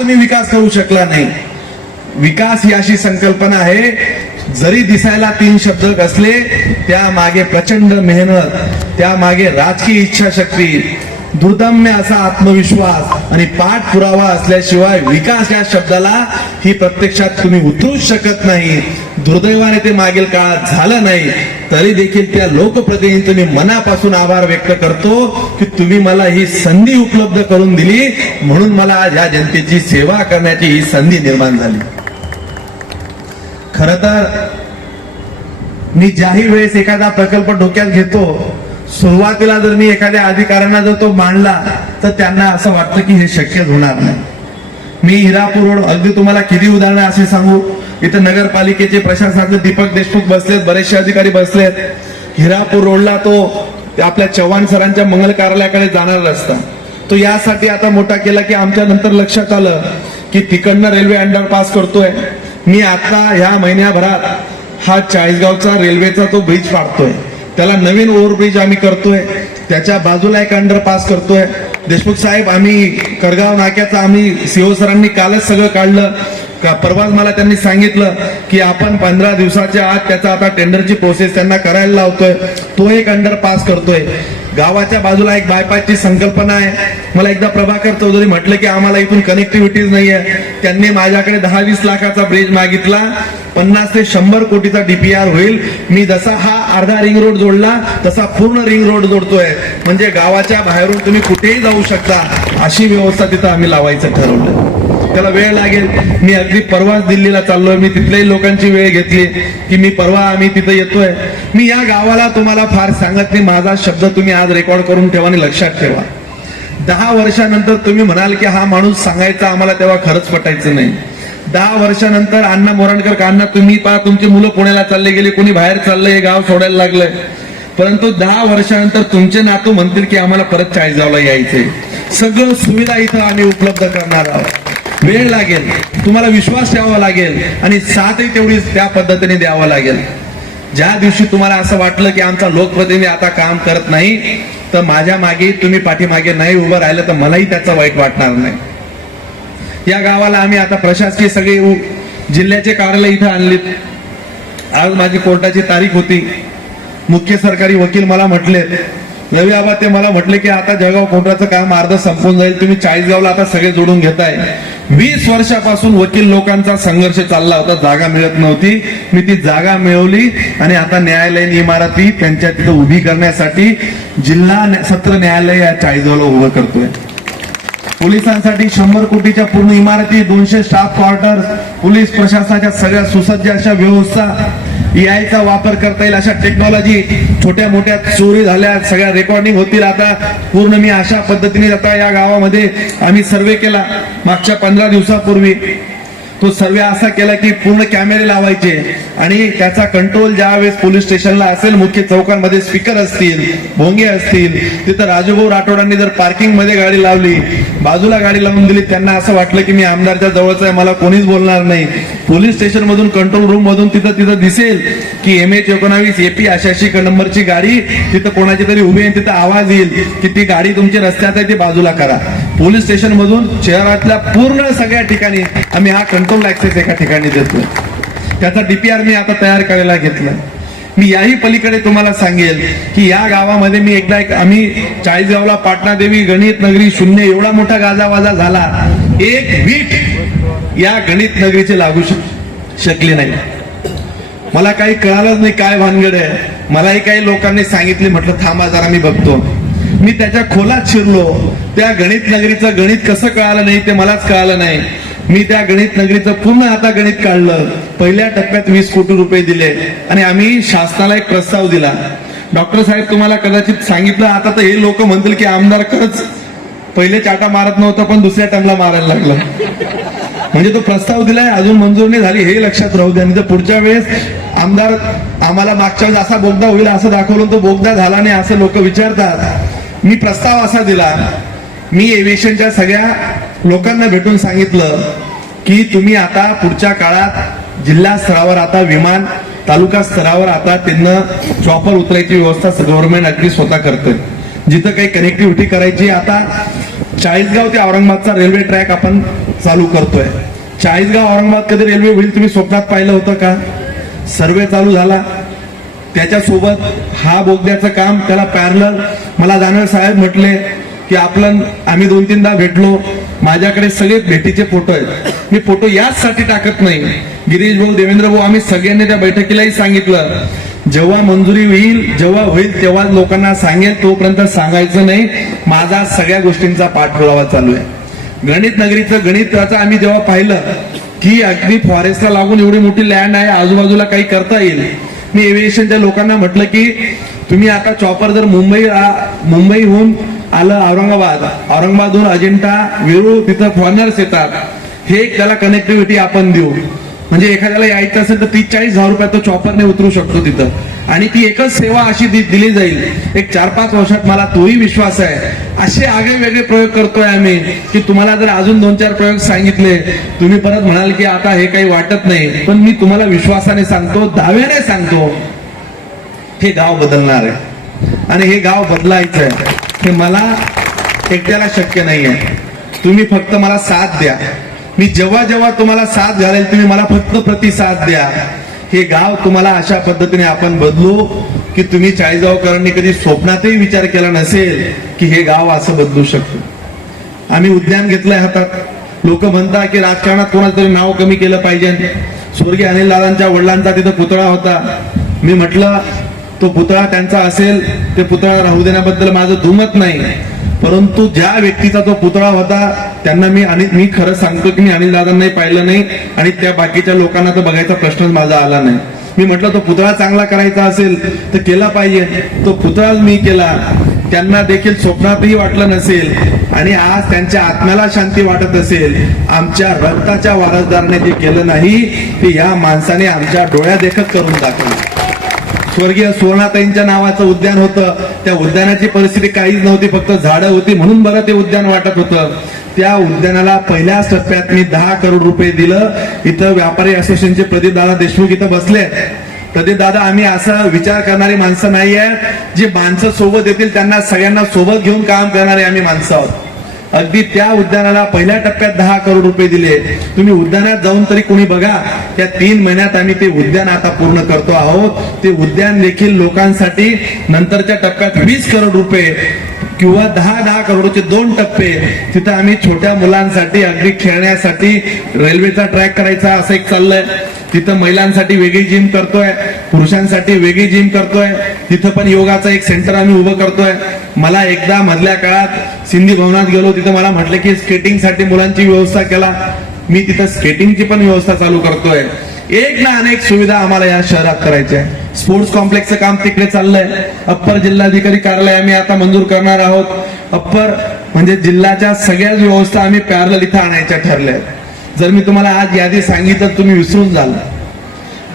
तुम्ही विकास करू शकला नाही. विकास ही अशी संकल्पना आहे, जरी दिसायला 3 शब्द असले, त्या मागे प्रचंड मेहनत, त्या मागे राजकीय इच्छाशक्ती, दुर्दम्य असा आत्मविश्वास आणि पाठपुरावा असल्याशिवाय विकास या शब्दाला ही प्रत्यक्षात तुम्ही उतरूच शकत नाही. दुर्दैवाने ते मागील काळात झालं नाही. तरी देखील त्या लोकप्रतिनिधींचे मी मनापासून आभार व्यक्त करतो की तुम्ही मला ही संधी उपलब्ध करून दिली, म्हणून मला आज या जनतेची सेवा करण्याची ही संधी निर्माण झाली. खर तर मी ज्याही वेळेस एखादा प्रकल्प डोक्यात घेतो, सुरुवातीला जर मी एखाद्या अधिकाऱ्यांना जर तो मांडला तर त्यांना असं वाटतं की हे शक्य होणार नाही. मी हिरापूर रोड, अगदी तुम्हाला किती उदाहरणं असे सांगू, इथं नगरपालिकेचे प्रशासनाचे दीपक देशमुख बसलेत, बरेचसे अधिकारी बसलेत. हिरापूर रोडला तो आपल्या चव्हाण सरांच्या मंगल कार्यालयाकडे जाणारा रस्ता तो यासाठी आता मोठा केला की आमच्या नंतर लक्षात आलं की तिकडनं रेल्वे अंडरपास करतोय. मी आता ह्या महिन्याभरात हा चाळीसगावचा रेल्वेचा तो ब्रिज पाडतोय, त्याला नवीन ओव्हरब्रिज आम्ही करतोय, त्याच्या बाजूला एक अंडरपास करतोय. देशमुख साहेब, आम्ही करगाव नाक्याचं आम्ही सीओ सरांनी कालच सगळं काढलं. परवाच मला त्यांनी सांगितलं की आपण 15 दिवसाच्या आत त्याचा आता टेंडरची प्रोसेस त्यांना करायला लावतोय. तो एक अंडरपास करतोय. गावाच्या बाजूला एक बायपासची संकल्पना आहे. मला एकदा प्रभाकर चौधरी म्हटलं की आम्हाला इथून कनेक्टिव्हिटीज नाहीये. त्यांनी माझ्याकडे 10-20 लाखाचा ब्रिज मागितला. 50 ते 100 कोटीचा डीपीआर होईल. मी जसा हा अर्धा रिंग रोड जोडला तसा पूर्ण रिंग रोड जोडतोय, म्हणजे गावाच्या बाहेरून तुम्ही कुठेही जाऊ शकता अशी व्यवस्था तिथं आम्ही लावायचं ठरवलं. त्याला वेळ लागेल. मी अगदी परवाच दिल्लीला चाललोय. मी तिथल्याही लोकांची वेळ घेतली की मी परवा आम्ही तिथं येतोय. मी या गावाला तुम्हाला फार सांगत नाही, माझा शब्द तुम्ही आज रेकॉर्ड करून ठेवा आणि लक्षात ठेवा. 10 वर्षानंतर तुम्ही म्हणाल की हा माणूस सांगायचा आम्हाला तेव्हा खरंच पटायचं नाही. 10 वर्षानंतर अण्णा मोरणकर का अण्णा तुम्ही पहा तुमची मुलं पुण्याला चालले गेले, कोणी बाहेर चाललंय, हे गाव सोडायला लागलंय. परंतु 10 वर्षानंतर तुमचे नातू म्हणतील की आम्हाला परत चाळीसगावला यायचंय. सगळं सुविधा इथं आम्ही उपलब्ध करणार आहोत. वेळ लागेल, तुम्हाला विश्वास ठेवावा लागेल आणि साथही तेवढीच त्या पद्धतीने द्यावा लागेल. ज्या दिवशी तुम्हाला असं वाटलं की आमचा लोकप्रतिनिधी आता काम करत नाही, तर माझ्या मागे तुम्ही पाठीमागे नाही उभं राहिलं तर मलाही त्याचं वाईट वाटणार नाही. या गावाला आम्ही आता प्रशासकीय सगळे जिल्ह्याचे कार्यालय इथं आणलीत. आज माझी कोर्टाची तारीख होती. मुख्य सरकारी वकील मला म्हटले, रवी आबा, ते मला म्हटले की आता जळगाव कोर्टाचं काम अर्ध संपून जाईल, तुम्ही चाळीसगावला आता सगळे जोडून घेताय. 20 वर्षापासून वकील लोकांचा संघर्ष चालला होता, जागा मिळत नव्हती. मी ती जागा मिळवली आणि आता न्यायालयीन इमारती त्यांच्या तिथं उभी करण्यासाठी जिल्हा सत्र न्यायालय या चाळीसगावला उभं करतोय. पोलिसांसाठी 100 कोटीच्या पूर्ण इमारती, 200 स्टाफ क्वार्टर, पोलीस प्रशासनाच्या सगळ्या सुसज्ज अशा व्यवस्था, चा वापर करता येईल अशा टेक्नॉलॉजी, छोट्या मोठ्या चोरी झाल्या सगळ्या रेकॉर्डिंग होतील. आता पूर्ण मी अशा पद्धतीने आता या गावामध्ये आम्ही सर्वे केला मागच्या 15 दिवसापूर्वी. तो सर्वे असा केला की पूर्ण कॅमेरे लावायचे आणि त्याचा कंट्रोल ज्यावेळेस पोलीस स्टेशनला असेल, मुख्य चौकांमध्ये स्पीकर असतील, भोंगे असतील, तिथं राजूभाऊ राठोडांनी जर पार्किंग मध्ये गाडी लावली, बाजूला गाडी लावून दिली, त्यांना असं वाटलं की मी आमदारच्या जवळच आहे, मला कोणीच बोलणार नाही. पोलीस स्टेशन मधून कंट्रोल रूम मधून तिथं दिसेल की MH19 AP अशाशी नंबरची गाडी तिथं कोणाची तरी उभी आहे, तिथं आवाज येईल की ती गाडी तुमची रस्त्यात आहे, ती बाजूला करा. पोलीस स्टेशन मधून शहरातल्या पूर्ण सगळ्या ठिकाणी आम्ही हा कंट्रोल ऍक्सेस एका ठिकाणी देतोय. त्याचा डीपीआर मी आता तयार करायला घेतला. मी याही पलीकडे तुम्हाला सांगेल की या गावामध्ये मी एकदा आम्ही चाळीसगावला पाटणा देवी गणित नगरी शून्य एवढा मोठा गाजावाजा झाला, एक वीट या गणित नगरीचे लागू शकले नाही. मला काही कळालंच नाही काय भानगड आहे. मलाही काही लोकांनी सांगितले, म्हटलं थांबा जरा मी बघतो. मी त्याच्या खोलात शिरलो. त्या गणित नगरीचं गणित कसं कळालं नाही ते मलाच कळालं नाही. मी त्या गणित नगरीचं पूर्ण आता गणित काढलं. पहिल्या टप्प्यात 20 कोटी रुपये दिले आणि आम्ही शासनाला एक प्रस्ताव दिला. डॉक्टर साहेब, तुम्हाला कदाचित सांगितलं, आता तर हे लोक म्हणतील की आमदार खरंच पहिले चाटा मारत नव्हता पण दुसऱ्या टर्मला मारायला लागला. म्हणजे तो प्रस्ताव दिलाय, अजून मंजूर नाही झाली, हे लक्षात राहू द्या. तर पुढच्या वेळेस आमदार आम्हाला मागच्या वेळेस असा बोगदा होईल असं दाखवलं, तो बोगदा झाला नाही असं लोक विचारतात. मी प्रस्ताव असा दिला, मी एव्हिएशनच्या सगळ्या लोकांना भेटून सांगितलं की तुम्ही आता पुढच्या काळात जिल्हा स्तरावर आता विमान, तालुका स्तरावर आता त्यांना चॉपर उतरायची व्यवस्था गव्हर्नमेंट अगदी स्वतः करते. जिथं काही कनेक्टिव्हिटी करायची, आता चाळीसगाव ते औरंगाबादचा रेल्वे ट्रॅक आपण चालू करतोय. चाळीसगाव औरंगाबाद कधी रेल्वे होईल तुम्ही स्वप्नात पाहिलं होतं का? सर्वे चालू झाला, त्याच्यासोबत हा बोगद्याचं काम, त्याला पॅरलर. मला दानवे साहेब म्हटले की आम्ही 2-3दा भेटलो, माझ्याकडे सगळे भेटीचे फोटो आहेत. मी फोटो याचसाठी टाकत नाही, गिरीश भाऊ, देवेंद्र भाऊ, आम्ही सगळ्यांनी त्या बैठकीलाही सांगितलं, जेव्हा मंजुरी जेव्हा होईल तेव्हा लोकांना सांगेल, तोपर्यंत सांगायचं नाही. माझा सगळ्या गोष्टींचा पाठपुरावा चालू आहे. गणित नगरीचं गणिताचं आम्ही जेव्हा पाहिलं की अगदी फॉरेस्टला लागून एवढी मोठी लँड आहे, आजूबाजूला काही करता येईल. मी एव्हिएशनच्या लोकांना म्हटलं की तुम्ही आता चॉपर जर मुंबईहून आलं औरंगाबादहून अजिंठा, वेरूळ, तिथं फॉरेनर्स येतात, हे त्याला कनेक्टिव्हिटी आपण देऊ. म्हणजे एखाद्याला यायचं असेल तर 30-40 हजार रुपयात तो चॉपरने उतरू शकतो तिथं, आणि ती एकच सेवा अशी दिली जाईल. एक 4-5 वर्षात मला तोही विश्वास आहे. असे आगळे वेगळे प्रयोग करतोय आम्ही की तुम्हाला जर अजून 2-4 प्रयोग सांगितले, तुम्ही परत म्हणाल की आता हे काही वाटत नाही. पण मी तुम्हाला विश्वासाने सांगतो, दाव्याने सांगतो, हे गाव बदलणार आहे. आणि हे गाव बदलायचं आहे, हे मला एकट्याला शक्य नाही आहे. तुम्ही फक्त मला साथ द्या. मी जेव्हा जेव्हा तुम्हाला साथ घालेल, तुम्ही मला फक्त प्रतिसाद द्या. हे गाव तुम्हाला अशा पद्धतीने आपण बदलू की तुम्ही चाळीसगावकरांनी कधी स्वप्नातही विचार केला नसेल की हे गाव असं बदलू शकतो. आम्ही उद्यान घेतलंय हातात. लोक म्हणतात की राजकारणात कोणाचं तरी नाव कमी केलं पाहिजे. स्वर्गीय अनिल दादांच्या वडिलांचा तिथं पुतळा होता. मी म्हटलं तो पुतळा त्यांचा असेल, ते पुतळा राहू देण्याबद्दल माझं दुमत नाही, परंतु ज्या व्यक्तीचा तो पुतळा होता त्यांना मी खरं सांगतो की मी अनिल दादांनाही पाहिलं नाही, आणि त्या बाकीच्या लोकांना तर बघायचा प्रश्नच माझा आला नाही. मी म्हटलं तो पुतळा चांगला करायचा असेल तर केला पाहिजे. तो पुतळा मी केला, त्यांना देखील स्वप्नातही वाटलं नसेल, आणि आज त्यांच्या आत्म्याला शांती वाटत असेल. आमच्या रक्ताच्या वारसदाराने जे केलं नाही ते या माणसाने आमच्या डोळ्या देखत करून दाखवलं. स्वर्गीय सुवर्णाताईंच्या नावाचं उद्यान होतं, त्या उद्यानाची परिस्थिती काहीच नव्हती, फक्त झाडं होती म्हणून बरं ते उद्यान वाटत होतं. त्या उद्यानाला पहिल्याच टप्प्यात मी 10 करोड रुपये दिलं. इथं व्यापारी असोसिएशनचे प्रदीप दादा देशमुख इथं बसले. प्रदीप दादा, आम्ही असा विचार करणारी माणसं नाही आहे, जे माणसं सोबत येतील त्यांना सगळ्यांना सोबत घेऊन काम करणारे आम्ही माणसं आहोत. अगदी त्या उद्यानाला पहिल्या टप्प्यात 10 करोड रुपये दिले. तुम्ही उद्यानात जाऊन तरी कोणी बघा, त्या 3 महिन्यात आम्ही ते उद्यान आता पूर्ण करतो आहोत. ते उद्यान देखील लोकांसाठी नंतरच्या टप्प्यात 20 करोड रुपये किंवा 10 करोडचे 2 टप्पे. तिथं आम्ही छोट्या मुलांसाठी अगदी खेळण्यासाठी रेल्वेचा ट्रॅक करायचा असं एक चाललंय. तिथं महिलांसाठी वेगळी जिम करतोय, पुरुषांसाठी वेगळी जिम करतोय. तिथं पण योगाचं एक सेंटर आम्ही उभं करतोय. मला एकदा मधल्या काळात सिंधी भवनात गेलो, तिथं मला म्हटलं की स्केटिंगसाठी मुलांची व्यवस्था केला. मी तिथं स्केटिंगची पण व्यवस्था चालू करतोय. एक ना अनेक सुविधा आम्हाला या शहरात करायच्या. स्पोर्ट्स कॉम्प्लेक्सचं काम तिकडे चाललंय. अप्पर जिल्हाधिकारी कार्यालय आम्ही आता मंजूर करणार आहोत. अप्पर म्हणजे जिल्ह्याच्या सगळ्याच व्यवस्था आम्ही पॅरलल इथं आणायच्या ठरल्या. जर मी तुम्हाला आज यादी सांगितलं तर तुम्ही विसरून जाल.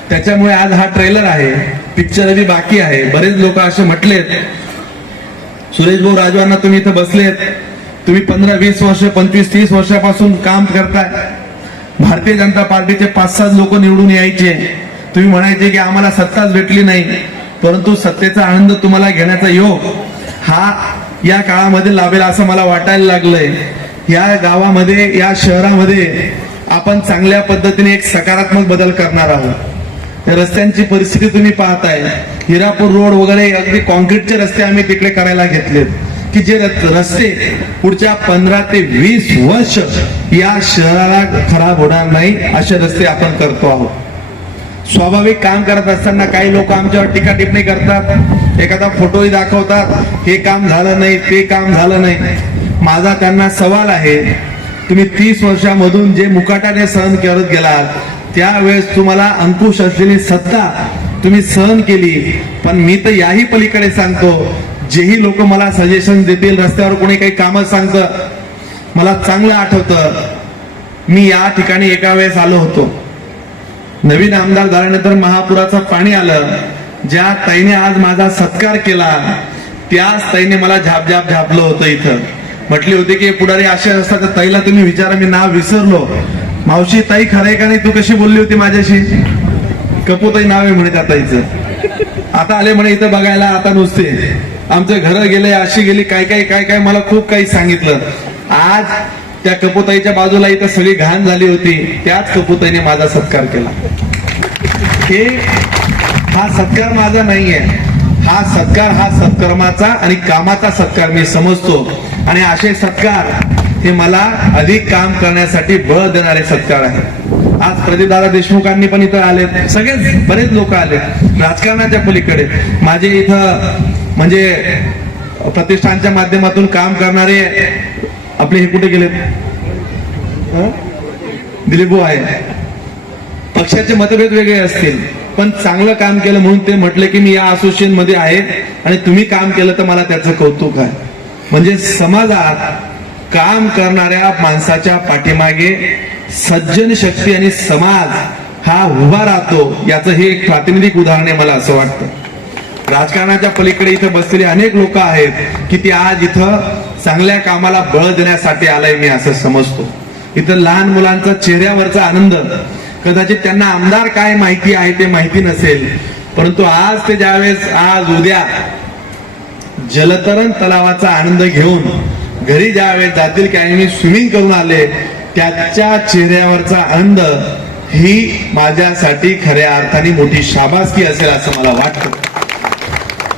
त्याच्यामुळे आज हा ट्रेलर आहे, पिक्चर आधी बाकी आहे. बरेच लोक असे म्हटलेत, सुरेश भाऊ राजवांना तुम्ही इथं बसलेत, तुम्ही 15-20 वर्ष 25-30 वर्षापासून काम करताय. भारतीय जनता पार्टीचे 5-6 लोक निवडून यायचे. तुम्ही म्हणायचे की आम्हाला सत्ताच भेटली नाही, परंतु सत्तेचा आनंद तुम्हाला घेण्याचा योग हा या काळामध्ये लाभेल असं मला वाटायला लागलंय. या गावामध्ये, या शहरामध्ये आपण चांगल्या पद्धतीने एक सकारात्मक बदल करणार आहोत. रस्त्यांची परिस्थिती तुम्ही पाहताय. हिरापूर रोड वगैरे अगदी कॉन्क्रीटचे रस्ते आम्ही तिकडे करायला घेतलेत, की जे रस्ते पुढच्या 15 ते 20 वर्ष या शहराला खराब होणार नाही असे रस्ते आपण करतो आहोत. स्वाभाविक काम करत असताना काही लोक आमच्यावर टीका टिप्पणी करतात, एखादा फोटोही दाखवतात, हे काम झालं नाही, ते काम झालं नाही. माझा त्यांना सवाल आहे, तुम्ही 30 वर्षामधून जे मुकाटाने सहन करत गेलात, त्यावेळेस तुम्हाला अंकुश असलेली सत्ता तुम्ही सहन केली. पण मी तर याही पलीकडे सांगतो, जेही लोक मला सजेशन देतील, रस्त्यावर कोणी काही कामं सांगतं, मला चांगलं आठवतं, मी या ठिकाणी एका वेळेस आलो होतो. नवीन आमदार झाल्यानंतर महापुराचं पाणी आलं. ज्या ताईने आज माझा सत्कार केला, त्याच ताईने मला झापलं होतं. इथं म्हटली होती की पुढारी असे असतात, तर ताईला तुम्ही विचारा, मी नाव विसरलो. मावशी, ताई खरंय का नाही, तू कशी बोलली होती माझ्याशी? कपूताई नाव आहे म्हणे त्या ताईचं. आता आले म्हणे इथं बघायला, आता नुसते आमचं घर गेले, अशी गेली, काय काय मला खूप काही सांगितलं. आज त्या कपुताईच्या बाजूला इथं सगळी घाण झाली होती, त्याच कपुताईने माझा सत्कार केला. हा सत्कार माझा नाहीये, हा सत्कार हा सत्कर्माचा आणि कामाचा सत्कार मी समजतो. आणि असे सत्कार हे मला अधिक काम करण्यासाठी बळ देणारे सत्कार आहे. आज प्रदीपदादा देशमुखांनी पण इथं आले, सगळेच बरेच लोक आले राजकारणाच्या पलीकडे. माझे इथं म्हणजे प्रतिष्ठानच्या माध्यमातून काम करणारे आपले हे कुठे गेलेत, दिलीप भाऊ आहे. पक्षाचे मतभेद वेगळे असतील पण चांगलं काम केलं म्हणून ते म्हटले की मी या असोसिएशन मध्ये आहे आणि तुम्ही काम केलं तर मला त्याचं कौतुक आहे. म्हणजे समाजात काम करणाऱ्या माणसाच्या पाठीमागे सज्जन शक्ती आणि समाज हा उभा राहतो, याचं हे एक प्रातिनिधिक उदाहरण आहे मला असं वाटतं. राजकारणाच्या पलीकडे इथं बसलेले अनेक लोक आहेत की ती आज इथं चांगल्या कामाला बळ देण्यासाठी आलाय मी असं समजतो. इथं लहान मुलांचा चेहऱ्यावरचा आनंद, कदाचित त्यांना आमदार काय माहिती आहे ते माहिती नसेल, परंतु आज ते ज्यावेळेस आज उद्या जलतरण तलावाचा आनंद घेऊन घरी ज्यावेळेस जातील की मी स्विमिंग करून आले, त्याच्या चेहऱ्यावरचा आनंद ही माझ्यासाठी खऱ्या अर्थाने मोठी शाबासकी असेल असं मला वाटतं.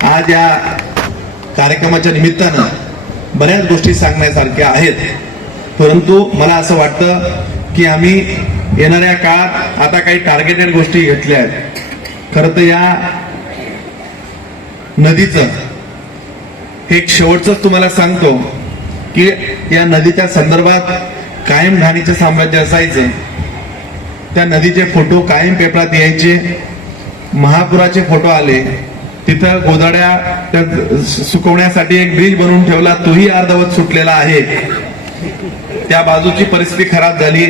आज या कार्यक्रमाच्या निमित्तानं बऱ्याच गोष्टी सांगण्यासारख्या आहेत, परंतु मला असं वाटतं की आम्ही येणाऱ्या काळात आता काही टार्गेटेड गोष्टी घेतल्या आहेत. खरं तर या नदीचं एक शेवटच तुम्हाला सांगतो की या नदीच्या संदर्भात कायम घाणीचं साम्राज्य असायचं. त्या नदीचे फोटो कायम पेपरात यायचे. महापुराचे फोटो आले, तिथं गोदाड्या सुकवण्यासाठी एक ब्रिज बनवून ठेवला, तोही अर्धवट सुटलेला आहे. त्या बाजूची परिस्थिती खराब झाली.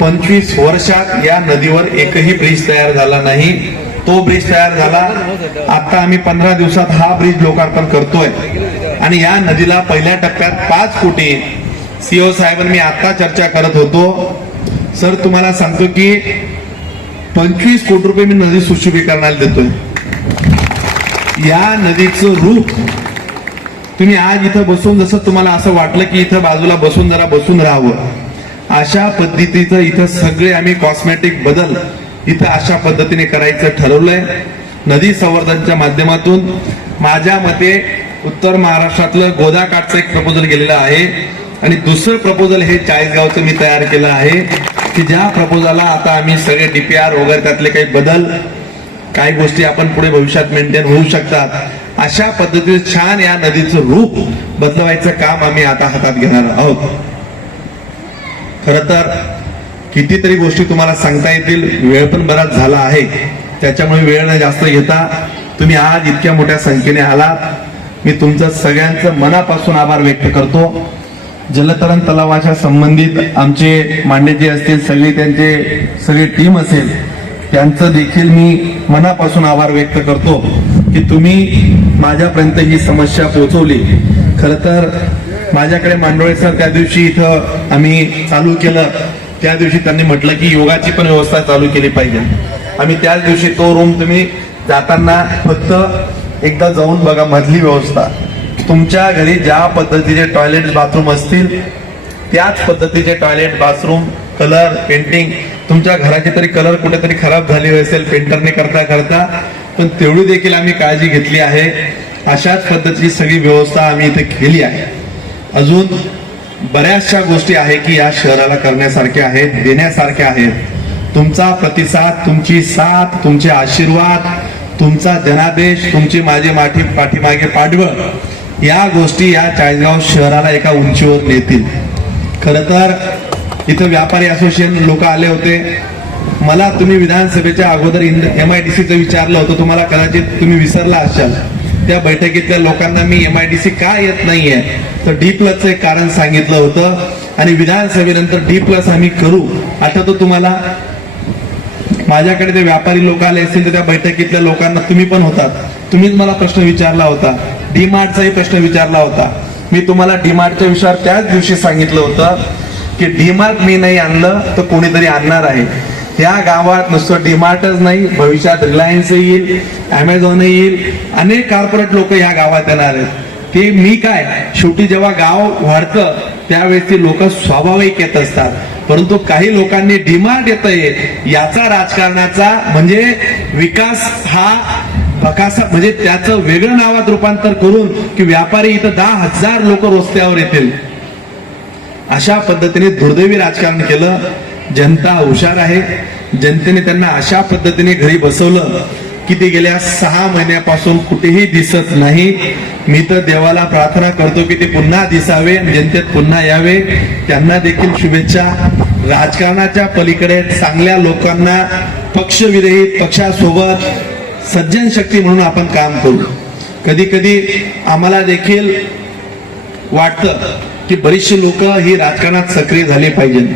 25 वर्षात या नदीवर एकही ब्रिज तयार झाला नाही. तो ब्रिज तयार झाला. आता आम्ही 15 दिवसात हा ब्रिज लोकार्पण करतोय आणि या नदीला पहिल्या टप्प्यात 5 कोटी सीओ साहेबांनी मी आता चर्चा करत होतो. सर तुम्हाला सांगतो की 25 कोटी रुपये मी नदी सुशोभीकरणाला देतोय. या नदीचं रूप तुम्ही आज इथं बसून जसं तुम्हाला असं वाटलं की इथं बाजूला बसून जरा बसून राहावं, अशा पद्धतीचं इथं सगळे आम्ही कॉस्मेटिक बदल इथं अशा पद्धतीने करायचं ठरवलंय. नदी संवर्धनच्या माध्यमातून माझ्या मते उत्तर महाराष्ट्रातलं गोदाकाठचं एक प्रपोजल गेलेलं आहे आणि दुसरं प्रपोजल हे चाळीसगावचं मी तयार केलं आहे की ज्या प्रपोजलला आता आम्ही सगळे डीपीआर वगैरे त्यातले काही बदल, काही गोष्टी आपण पुढे भविष्यात मेंटेन होऊ शकतात, अशा पद्धतीने छान या नदीचं रूप बदलवायचं काम आम्ही आता हातात घेणार आहोत. खरं तर कितीतरी गोष्टी तुम्हाला सांगता येतील, वेळ पण बराच झाला आहे, त्याच्यामुळे वेळ न जास्त घेता तुम्ही आज इतक्या मोठ्या संख्येने आलात. मी तुमचं सगळ्यांचं मनापासून आभार व्यक्त करतो. जलतरण तलावाच्या संबंधित आमचे मांडेजी असतील, सगळी टीम असेल, त्यांचं देखील मी मनापासून आभार व्यक्त करतो की तुम्ही माझ्यापर्यंत ही समस्या पोहोचवली. खरं तर माझ्याकडे मांडोळे सर त्या दिवशी इथं आम्ही चालू केलं, त्या दिवशी त्यांनी म्हटलं की योगाची पण व्यवस्था चालू केली पाहिजे. आम्ही त्याच दिवशी तो रूम तुम्ही जाताना फक्त एकदा जाऊन बघा, मधली व्यवस्था तुमच्या घरी ज्या पद्धतीचे टॉयलेट बाथरूम असतील त्याच पद्धतीचे टॉयलेट बाथरूम, कलर, पेंटिंग, तुमच्या घराची तरी कलर कुठेतरी खराब झाली असेल पेंटरने करता करता, पण तेवढी देखील आम्ही काळजी घेतली आहे. अशाच पद्धतीची सगळी व्यवस्था आम्ही इथे केली आहे. अजून बऱ्याचशा गोष्टी आहेत की या शहराला करण्यासारख्या आहेत, देण्यासारख्या आहेत. तुमचा प्रतिसाद, तुमची साथ, तुमचे आशीर्वाद, तुमचा जनादेश, तुमची माझे पाठीमागे पाठबळ, या गोष्टी या चाळीसगाव शहराला एका उंचीवर नेतील. खरं तर इथं व्यापारी असोसिएशन लोक आले होते. मला तुम्ही विधानसभेच्या अगोदर MIDCचं विचारलं होतं, तुम्हाला कदाचित तुम्ही विसरला असाल. त्या बैठकीतल्या लोकांना मी MIDC का येत नाहीये तर D+ एक कारण सांगितलं होतं आणि विधानसभेनंतर D+ आम्ही करू. आठवतं तुम्हाला? माझ्याकडे ते व्यापारी लोक आले असतील तर त्या बैठकीतल्या लोकांना तुम्ही पण होतात, तुम्हीच मला प्रश्न विचारला होता. DMartचाही प्रश्न विचारला होता. मी तुम्हाला DMartच्या विषयावर त्याच दिवशी सांगितलं होतं की DMart मी नाही आणलं तर कोणीतरी आणणार आहे. या गावात नुसतं DMartच नाही, भविष्यात रिलायन्स येईल, Amazon येईल, अनेक कॉर्पोरेट लोक या गावात येणार आहेत. ते मी काय, शेवटी जेव्हा गाव वाढतं त्यावेळेस लोक स्वाभाविक येत असतात, परंतु काही लोकांनी डिमांड येत आहे याचा राजकारणाचा म्हणजे विकास हा बकासा म्हणजे त्याचं वेगळं नावात रूपांतर करून की व्यापारी इथं 10,000 लोक रस्त्यावर येतील अशा पद्धतीने दुर्दैवी राजकारण केलं. जनता हुशार आहे. जनतेने त्यांना अशा पद्धतीने घरी बसवलं की ते गेल्या 6 महिन्यापासून कुठेही दिसत नाही. मी तर देवाला प्रार्थना करतो की ते पुन्हा दिसावे, जनतेत पुन्हा यावे. त्यांना देखील शुभेच्छा. राजकारणाच्या पलीकडे चांगल्या लोकांना पक्षविरहित पक्षासोबत सज्जन शक्ती म्हणून आपण काम करू. कधी कधी आम्हाला देखील वाटतं की बरीचशी लोक ही राजकारणात सक्रिय झाली पाहिजे.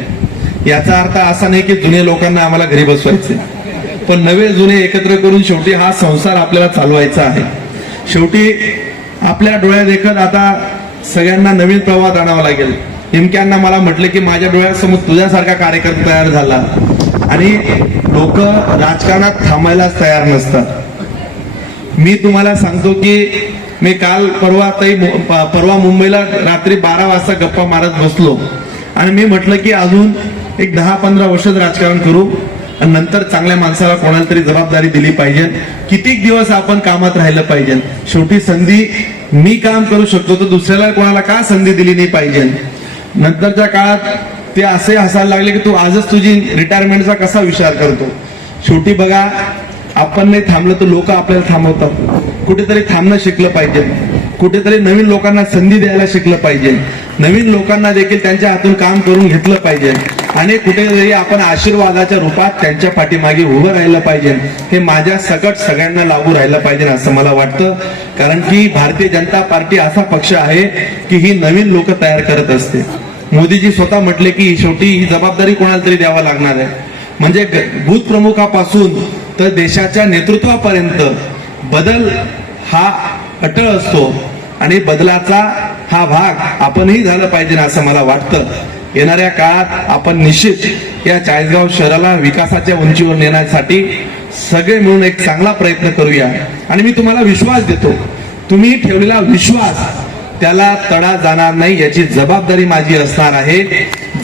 याचा अर्थ असा नाही की जुने लोकांना आम्हाला घरी बसवायचे, पण नवे जुने एकत्र करून शेवटी हा संसार आपल्याला चालवायचा आहे. शेवटी आपल्या डोळ्यात देखत आता सगळ्यांना नवीन प्रवाहात आणावा लागेल. नेमक्यांना मला म्हटलं की माझ्या डोळ्यासमोर तुझ्यासारखा कार्यक्रम तयार झाला आणि लोक राजकारणात थांबायलाच तयार नसतात. मी तुम्हाला सांगतो की मी काल परवा मुंबईला रात्री 12 वाजता गप्पा मारत बसलो आणि मी म्हटलं की अजून एक 10-15 वर्ष राजकारण करू आणि नंतर चांगल्या माणसाला कोणाला तरी जबाबदारी दिली पाहिजे. कितीक दिवस आपण कामात राहिलं पाहिजे. शेवटी संधी मी काम करू शकतो तर दुसऱ्याला कोणाला का संधी दिली नाही पाहिजे. नंतरच्या काळात ते असे हसायला लागले की तू आजच तुझी रिटायरमेंटचा कसा विचार करतो. शेवटी बघा, आपण नाही थांबलं तर लोक आपल्याला थांबवतात. कुठेतरी थांबणं शिकलं पाहिजे. कुठेतरी नवीन लोकांना संधी द्यायला शिकलं पाहिजे. नवीन लोकांना देखील त्यांच्या हातून काम करून घेतलं पाहिजे आणि कुठेतरी आपण आशीर्वादाच्या रूपात त्यांच्या पाठीमागे उभं राहिलं पाहिजे. हे माझ्या सकट सगळ्यांना लागू राहिलं पाहिजे असं मला वाटतं. कारण की भारतीय जनता पार्टी असा पक्ष आहे की ही नवीन लोक तयार करत असते. मोदीजी स्वतः म्हटले की शेवटी ही जबाबदारी कोणाला तरी द्यावा लागणार आहे. म्हणजे बूथ प्रमुखापासून तर देशाच्या नेतृत्वापर्यंत बदल हा अटळ असतो आणि बदलाचा हा भाग आपणही झालं पाहिजे असं मला वाटतं. येणाऱ्या काळात आपण निश्चित या चाळीसगाव शहराला विकासाच्या उंचीवर नेण्यासाठी सगळे मिळून एक चांगला प्रयत्न करूया. आणि मी तुम्हाला विश्वास देतो, तुम्ही ठेवलेला विश्वास त्याला तडा जाणार नाही याची जबाबदारी माझी असणार आहे.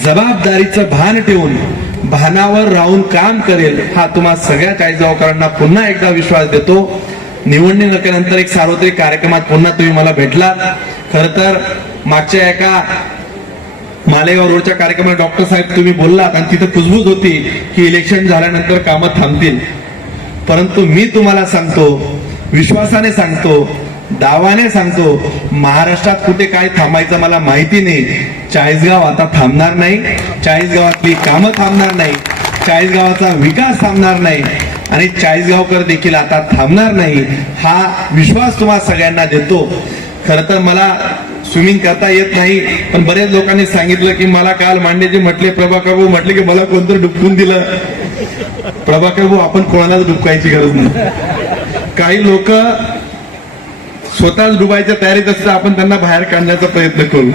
जबाबदारीचं भान ठेवून भानावर राहून काम करेल हा तुम्हा सगळ्या चाळीसगावकरांना पुन्हा एकदा विश्वास देतो. निवडणुकीनंतर एक सार्वत्रिक कार्यक्रमात पुन्हा तुम्ही मला भेटलात. खर तर मागच्या एका मालेगाव रोडच्या कार्यक्रमात डॉक्टर साहेब तुम्ही बोललात आणि तिथं कुजबूज होती की इलेक्शन झाल्यानंतर कामं थांबतील. परंतु मी तुम्हाला सांगतो, विश्वासाने सांगतो, दावाने सांगतो, महाराष्ट्रात कुठे काय थांबायचं मला माहिती नाही. चाळीसगाव आता थांबणार नाही. चाळीसगावातली कामं थांबणार नाही. चाळीसगावाचा विकास थांबणार नाही आणि चाळीसगावकर देखील आता थांबणार नाही हा विश्वास तुम्हाला सगळ्यांना देतो. खर तर मला स्विमिंग करता येत नाही, पण बरेच लोकांनी सांगितलं की मला काल मांडेजी म्हटले, प्रभाकर भाऊ म्हटले की मला कोणतरी डुबकून दिलं. प्रभाकर भाऊ, आपण कोणालाच डुबकायची गरज नाही. काही लोक स्वतःच डुबायच्या तयारीत असतात, आपण त्यांना बाहेर काढण्याचा प्रयत्न करू.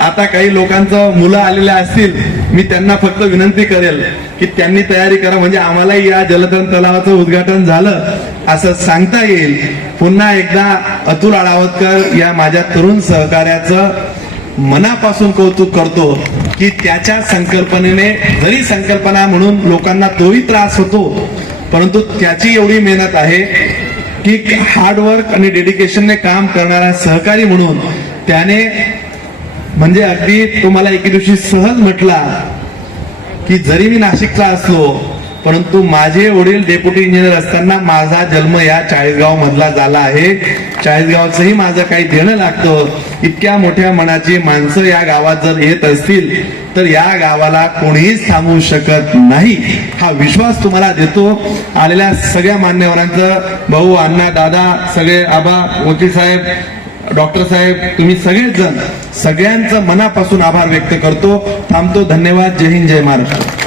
आता काही लोकांचं मुलं आलेले असतील, मी त्यांना फक्त विनंती करेल की त्यांनी तयारी करा, म्हणजे आम्हालाही या जलतरण तलावाचं उद्घाटन झालं असं सांगता येईल. पुन्हा एकदा अतुल आळावतकर या माझ्या तरुण सहकार्याचं मनापासून कौतुक करतो की त्याच्या संकल्पनेने, जरी संकल्पना म्हणून लोकांना तोही त्रास होतो, परंतु त्याची एवढी मेहनत आहे की हार्डवर्क आणि डेडिकेशनने काम करणारा सहकारी म्हणून त्याने म्हणजे अगदी तुम्हाला एके दिवशी सहज म्हटला की जरी मी नाशिकचा असलो परंतु माझे वडील डेप्युटी इंजिनियर असताना माझा जन्म या चाळीसगाव मधला झाला आहे. चाळीसगावचंही माझं काही देणं लागतं. इतक्या मोठ्या मनाची माणसं या गावात जर येत असतील तर या गावाला कोणीच थांबवू शकत नाही हा विश्वास तुम्हाला देतो. आलेल्या सगळ्या मान्यवरांचं, भाऊ, अण्णा, दादा, सगळे आबा, वकील साहेब, डॉक्टर साहेब, तुम्ही सगळेच जण, सगळ्यांचं मनापासून आभार व्यक्त करतो. थांबतो. धन्यवाद. जय हिंद, जय महाराष्ट्र.